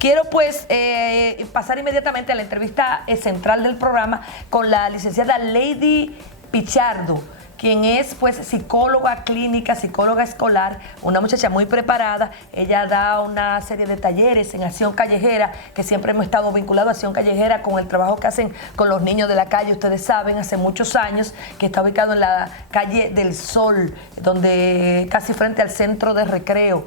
Quiero pues pasar inmediatamente a la entrevista central del programa con la licenciada Lady Pichardo, quien es pues psicóloga clínica, psicóloga escolar, una muchacha muy preparada. Ella da una serie de talleres en Acción Callejera, que siempre hemos estado vinculados a Acción Callejera con el trabajo que hacen con los niños de la calle. Ustedes saben, hace muchos años, que está ubicado en la calle del Sol, donde casi frente al centro de recreo,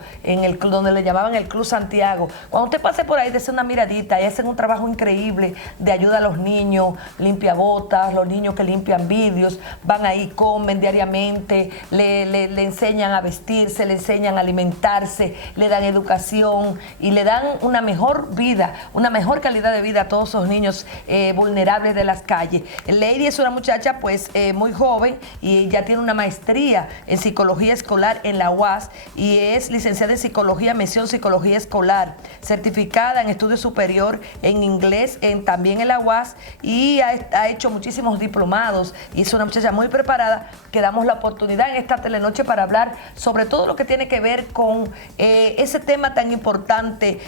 donde le llamaban el Club Santiago. Cuando usted pase por ahí, dése una miradita, y hacen un trabajo increíble de ayuda a los niños, limpia botas, los niños que limpian vidrios, van ahí, comen diariamente, le enseñan a vestirse, le enseñan a alimentarse, le dan educación y le dan una mejor vida, una mejor calidad de vida a todos esos niños vulnerables de las calles. Lady es una muchacha pues muy joven y ya tiene una maestría en psicología escolar en la UAS y es licenciada en psicología, mención psicología escolar, certificada en estudio superior en inglés también en la UAS, y ha hecho muchísimos diplomados y es una muchacha muy preparada, que damos la oportunidad en esta telenoche para hablar sobre todo lo que tiene que ver con ese tema tan importante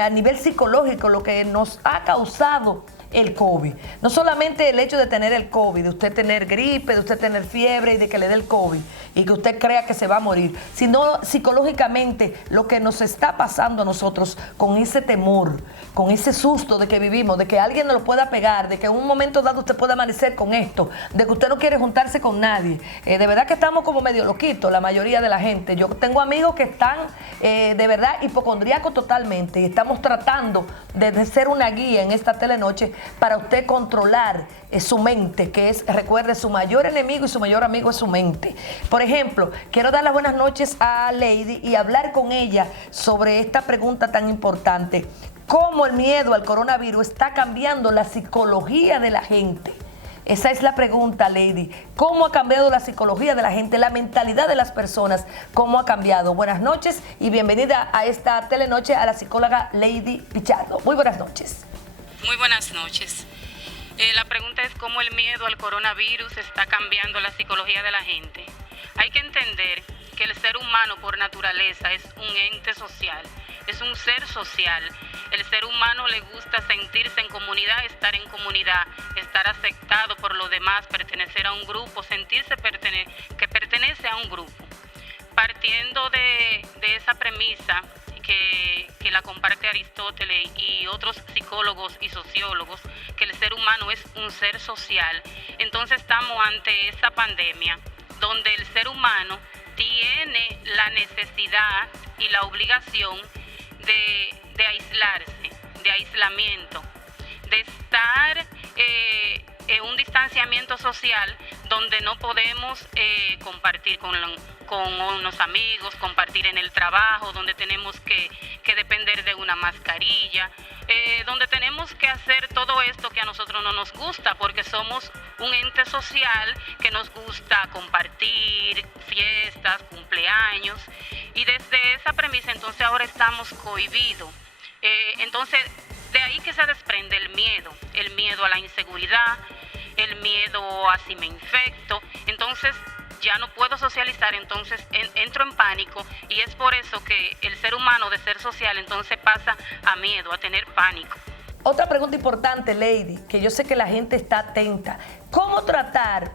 a nivel psicológico, lo que nos ha causado el COVID. No solamente el hecho de tener el COVID, de usted tener gripe, de usted tener fiebre y de que le dé el COVID y que usted crea que se va a morir, sino psicológicamente lo que nos está pasando a nosotros con ese temor, con ese susto de que vivimos, de que alguien nos lo pueda pegar, de que en un momento dado usted pueda amanecer con esto, de que usted no quiere juntarse con nadie. De verdad que estamos como medio loquitos la mayoría de la gente. Yo tengo amigos que están de verdad hipocondríacos totalmente, y estamos tratando de ser una guía en esta telenoche para usted controlar su mente, que es, recuerde, su mayor enemigo y su mayor amigo es su mente. Por ejemplo, quiero dar las buenas noches a Lady y hablar con ella sobre esta pregunta tan importante: ¿cómo el miedo al coronavirus está cambiando la psicología de la gente? Esa es la pregunta, Lady. ¿Cómo ha cambiado la psicología de la gente, la mentalidad de las personas? ¿Cómo ha cambiado? Buenas noches y bienvenida a esta telenoche a la psicóloga Lady Pichardo. Muy buenas noches. Muy buenas noches. La pregunta es cómo el miedo al coronavirus está cambiando la psicología de la gente. Hay que entender que el ser humano por naturaleza es un ente social, es un ser social. El ser humano le gusta sentirse en comunidad, estar aceptado por los demás, pertenecer a un grupo, sentirse que pertenece a un grupo. Partiendo de esa premisa que la comparte Aristóteles y otros psicólogos y sociólogos, que el ser humano es un ser social, entonces estamos ante esta pandemia donde el ser humano tiene la necesidad y la obligación de aislarse, de aislamiento, de estar en un distanciamiento social donde no podemos compartir con unos amigos, compartir en el trabajo, donde tenemos que depender de una mascarilla, donde tenemos que hacer todo esto que a nosotros no nos gusta, porque somos un ente social que nos gusta compartir fiestas, cumpleaños, y desde esa premisa entonces ahora estamos cohibidos. Entonces de ahí que se desprende el miedo a la inseguridad, el miedo a si me infecto, entonces ya no puedo socializar, entonces entro en pánico, y es por eso que el ser humano, de ser social, entonces pasa a miedo, a tener pánico. Otra pregunta importante, Lady, que yo sé que la gente está atenta: ¿cómo tratar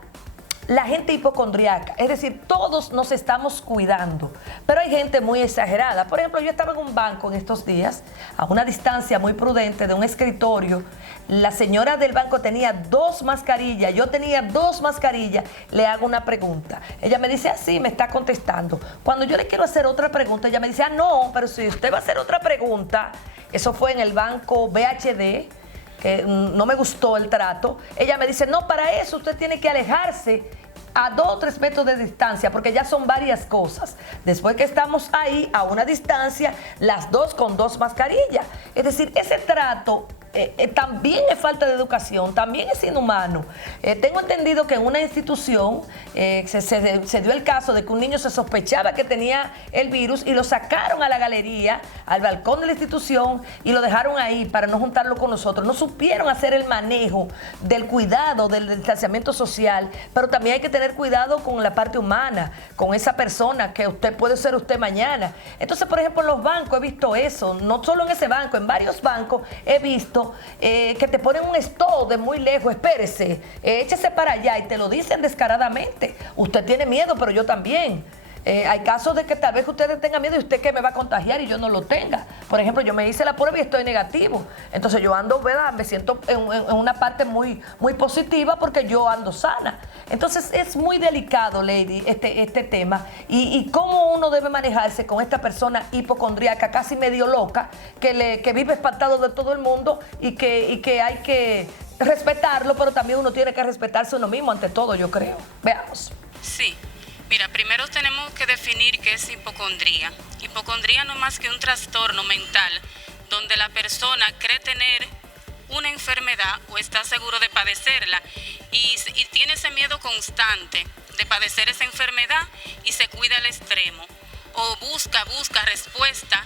la gente hipocondriaca? Es decir, todos nos estamos cuidando, pero hay gente muy exagerada. Por ejemplo, yo estaba en un banco en estos días, a una distancia muy prudente de un escritorio. La señora del banco tenía 2 mascarillas, yo tenía 2 mascarillas. Le hago una pregunta, ella me dice así, me está contestando. Cuando yo le quiero hacer otra pregunta, ella me dice, no, pero si usted va a hacer otra pregunta. Eso fue en el banco BHD, que no me gustó el trato. Ella me dice, no, para eso usted tiene que alejarse a 2 o 3 metros de distancia, porque ya son varias cosas. Después que estamos ahí a una distancia, las 2 con 2 mascarillas. Es decir, ese trato también es falta de educación, también es inhumano. Tengo entendido que en una institución se dio el caso de que un niño se sospechaba que tenía el virus y lo sacaron a la galería, al balcón de la institución y lo dejaron ahí para no juntarlo con nosotros. No supieron hacer el manejo del cuidado, del distanciamiento social, pero también hay que tener cuidado con la parte humana, con esa persona que usted puede ser usted mañana. Entonces, por ejemplo, en los bancos he visto eso, no solo en ese banco, en varios bancos he visto que te ponen un stop de muy lejos, espérese, échese para allá y te lo dicen descaradamente. Usted tiene miedo, pero yo también. Hay casos de que tal vez ustedes tengan miedo y usted que me va a contagiar y yo no lo tenga. Por ejemplo, yo me hice la prueba y estoy negativo. Entonces yo ando, ¿verdad? Me siento en una parte muy positiva porque yo ando sana. Entonces es muy delicado, Lady, este tema. Y cómo uno debe manejarse con esta persona hipocondríaca, casi medio loca, que vive espantado de todo el mundo y que hay que respetarlo, pero también uno tiene que respetarse uno mismo ante todo, yo creo. Veamos. Sí. Mira, primero tenemos que definir qué es hipocondría. Hipocondría no es más que un trastorno mental donde la persona cree tener una enfermedad o está seguro de padecerla y tiene ese miedo constante de padecer esa enfermedad y se cuida al extremo o busca respuesta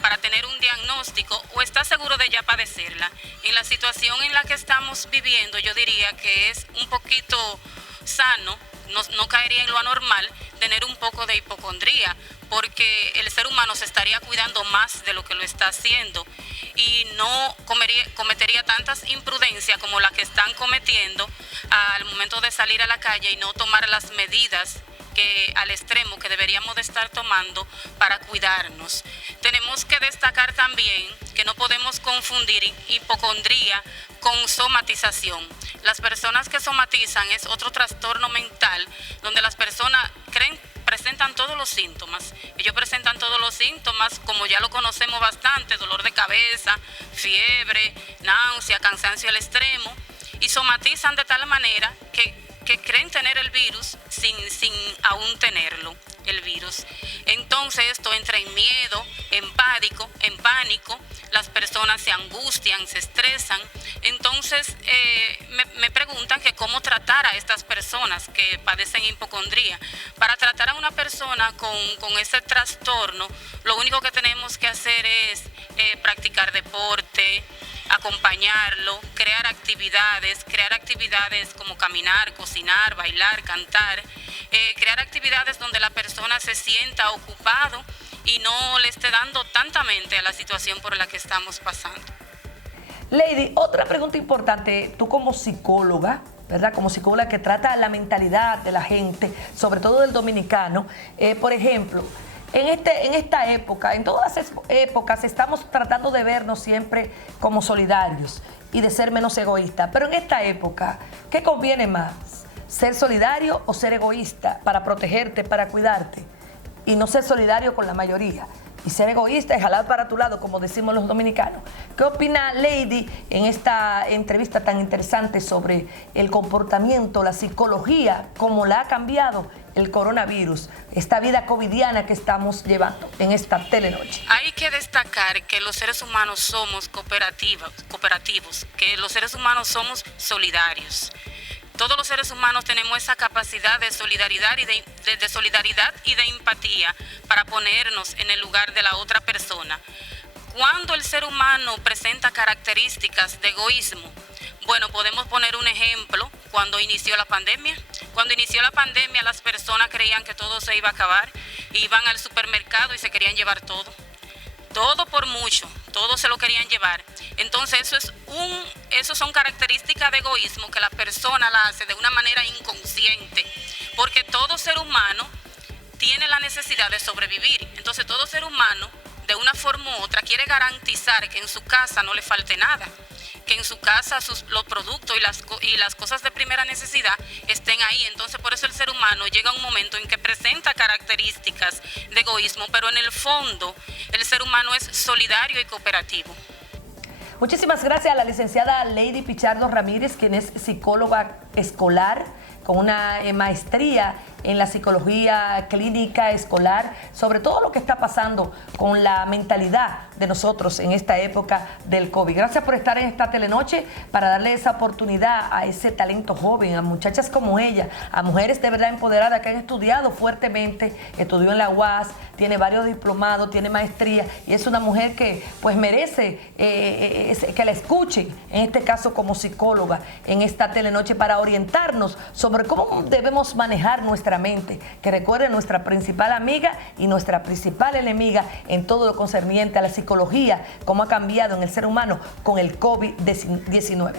para tener un diagnóstico o está seguro de ya padecerla. En la situación en la que estamos viviendo, yo diría que es un poquito sano, no caería en lo anormal, tener un poco de hipocondría, porque el ser humano se estaría cuidando más de lo que lo está haciendo y no cometería tantas imprudencias como las que están cometiendo al momento de salir a la calle y no tomar las medidas al extremo que deberíamos de estar tomando para cuidarnos. Tenemos que destacar también que no podemos confundir hipocondría con somatización. Las personas que somatizan es otro trastorno mental donde las personas presentan todos los síntomas. Ellos presentan todos los síntomas, como ya lo conocemos bastante: dolor de cabeza, fiebre, náusea, cansancio al extremo, y somatizan de tal manera que creen tener el virus sin aún tenerlo, el virus. Entonces esto entra en miedo, en pánico, las personas se angustian, se estresan. Entonces me preguntan que cómo tratar a estas personas que padecen hipocondría. Para tratar a una persona con ese trastorno, lo único que tenemos que hacer es practicar deporte, acompañarlo, crear actividades como caminar, cocinar, bailar, cantar, crear actividades donde la persona se sienta ocupado y no le esté dando tanta mente a la situación por la que estamos pasando. Lady, otra pregunta importante, tú como psicóloga, ¿verdad? Como psicóloga que trata la mentalidad de la gente, sobre todo del dominicano, por ejemplo, en esta época, en todas las épocas, estamos tratando de vernos siempre como solidarios y de ser menos egoístas. Pero en esta época, ¿qué conviene más? ¿Ser solidario o ser egoísta para protegerte, para cuidarte? Y no ser solidario con la mayoría. Y ser egoísta y jalar para tu lado, como decimos los dominicanos. ¿Qué opina Lady en esta entrevista tan interesante sobre el comportamiento, la psicología, cómo la ha cambiado el coronavirus, esta vida covidiana que estamos llevando en esta telenoche? Hay que destacar que los seres humanos somos cooperativos, que los seres humanos somos solidarios. Todos los seres humanos tenemos esa capacidad de solidaridad y de solidaridad y de empatía para ponernos en el lugar de la otra persona. Cuando el ser humano presenta características de egoísmo, bueno, podemos poner un ejemplo. Cuando inició la pandemia, las personas creían que todo se iba a acabar, iban al supermercado y se querían llevar todo por mucho, todo se lo querían llevar. Entonces eso son características de egoísmo que la persona la hace de una manera inconsciente, porque todo ser humano tiene la necesidad de sobrevivir. Entonces todo ser humano, de una forma u otra, quiere garantizar que en su casa no le falte nada, que en su casa los productos y las cosas de primera necesidad estén ahí. Entonces por eso el ser humano llega a un momento en que presenta características de egoísmo, pero en el fondo el ser humano es solidario y cooperativo. Muchísimas gracias a la licenciada Lady Pichardo Ramírez, quien es psicóloga escolar con una maestría en la psicología clínica escolar, sobre todo lo que está pasando con la mentalidad de nosotros en esta época del COVID. Gracias por estar en esta telenoche para darle esa oportunidad a ese talento joven, a muchachas como ella, a mujeres de verdad empoderadas que han estudiado fuertemente, estudió en la UAS, tiene varios diplomados, tiene maestría y es una mujer que pues merece que la escuchen, en este caso como psicóloga, en esta telenoche para orientarnos sobre cómo debemos manejar nuestra mente, que recuerde nuestra principal amiga y nuestra principal enemiga en todo lo concerniente a la psicología, cómo ha cambiado en el ser humano con el COVID-19.